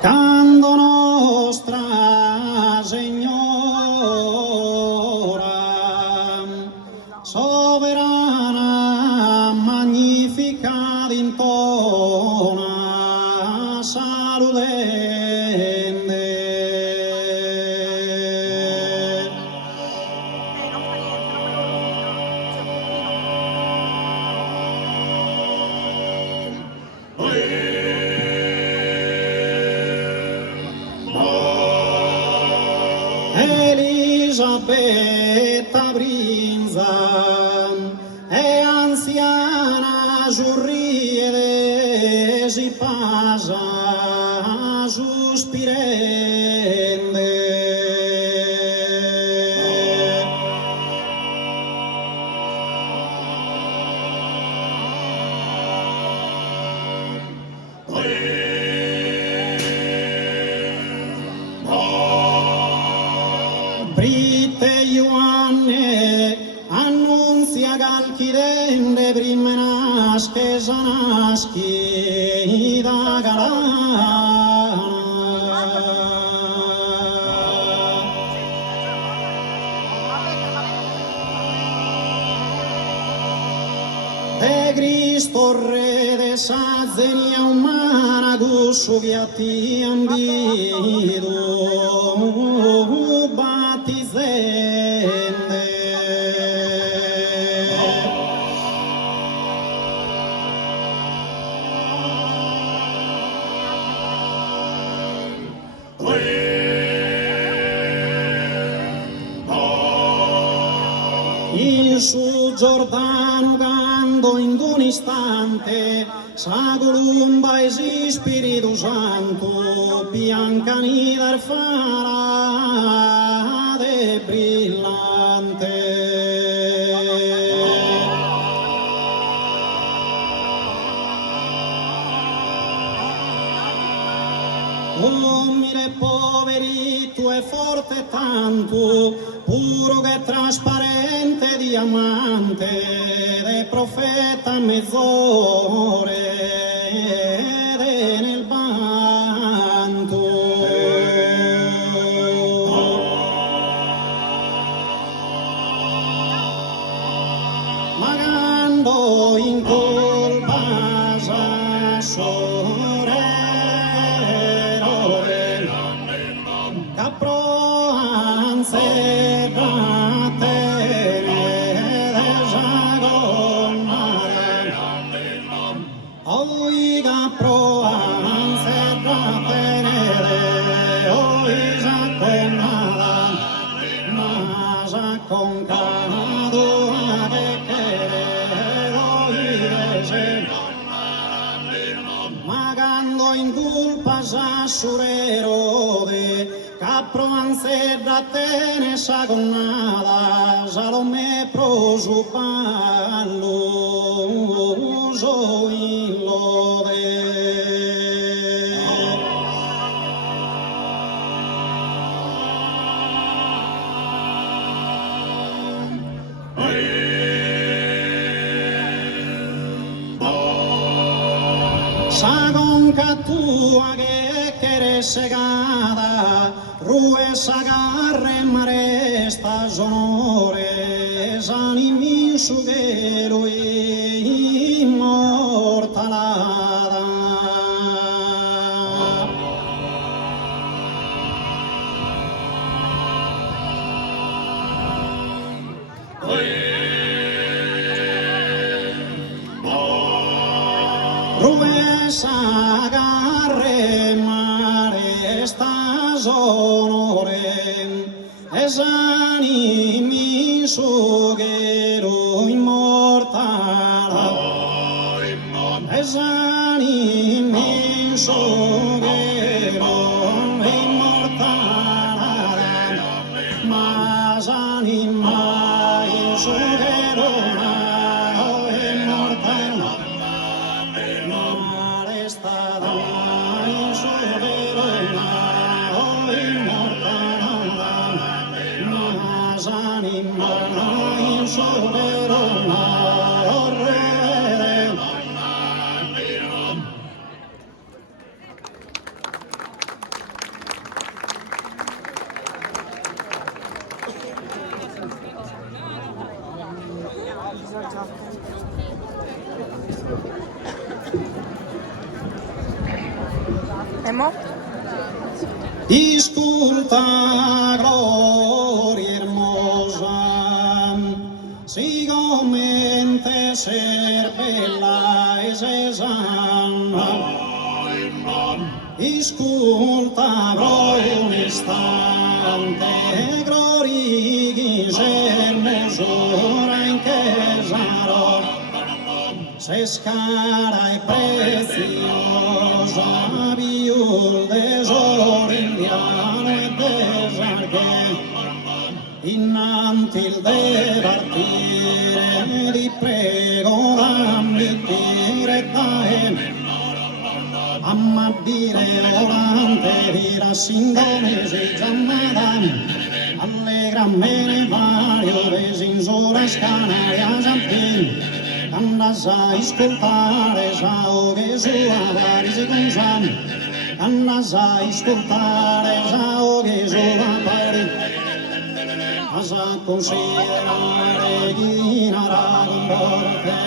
Cando Nostra Signora, soverana, magnifica d'intona, saludende. Elisabetta Brinza è anziana, giurriede si pasa, sospirende. Britte Ioanne annunzia calchidende prima nasche sanaschi da galana. De Cristo Re de Sazenia umana gussu viati ambido battizende. In su Giordano cando in un istante sa columba e si Spirito Santo biancani dal farade brillante. Umile poverito e forte tanto, puro che trasparente diamante, de profeta mezz'ore nel banco. Magando in colpa sa sorelle, capro anserrate oi capro anserrate oi sacconada ma sacconcado magando in culpa sassurerode capro anserrate ne sacconada Salome prosupallo in lode. Sa conca tua che è segata, rue sagarre mare sta sonore, s'animi su che lui immortalata. Rue sagarre mare sta sonore, esanimi su che lui immortala, esanimi su che lui immortala, ma s'anima su che lui immortala, mare sta in su che lui immortala, ma s'anima in su che lui Ascoltiamo. Disculta gloria hermosa, sicuramente ser bella e sesana. Disculta gloria un istante, gloria hermosura in che sarò. Se scara e preziosa, viul tesoro indiano e desarché, innanti il de partire, ti prego d'ammittire dai, amabile orante, vira sindonesi giammadam, allegramente vario, vesinsolas canarias ampin, andas a ascoltare sao che sua vari si consam, andas a ascoltare sao che sua pari, as a considerare chi narà con porte,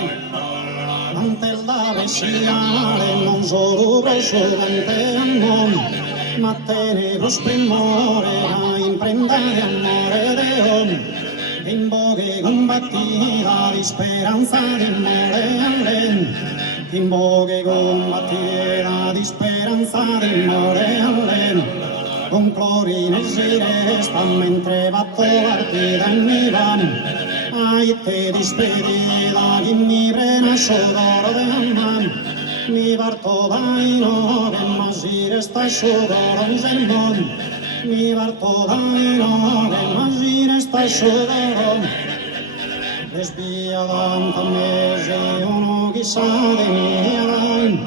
ante la vessiale non solo presolamente a noi, ma tenebros primore a imprendere amore de hombre, in boghe combattita di speranza di more allen, in boghe combattita di speranza di more allen, con clorine si resta mentre batto partita in mi van, ai te dispedita chi mi prena sodoro de man, mi parto dai no che ma si resta sodoro in sermon, mi parto dai no che ma si resta sodoro, despiadante mese uno chissà di mia dai,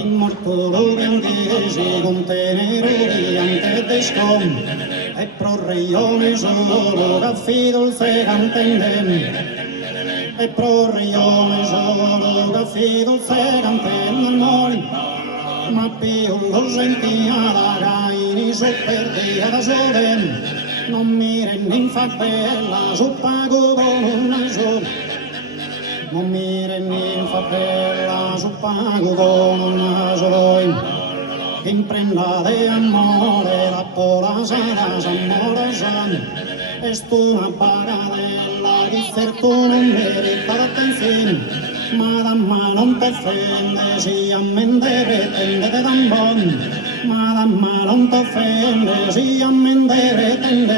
immortolo bianchesi con tenero bianche descom, e pro reione solo caffi dolce cantendem, e pro reione solo caffi dolce cantendem, ma più lo sentia da gaini su perdia da sole, non mi rendi fa bella su pago con una sola, non mi rendi fa bella su pago con una sola, imprenda de amore la polasada amorosa, es una pagadella che certo non merita l'attenzione, madama non te offende si a mente pretende de tan bon, madama non te offende si a mente pretende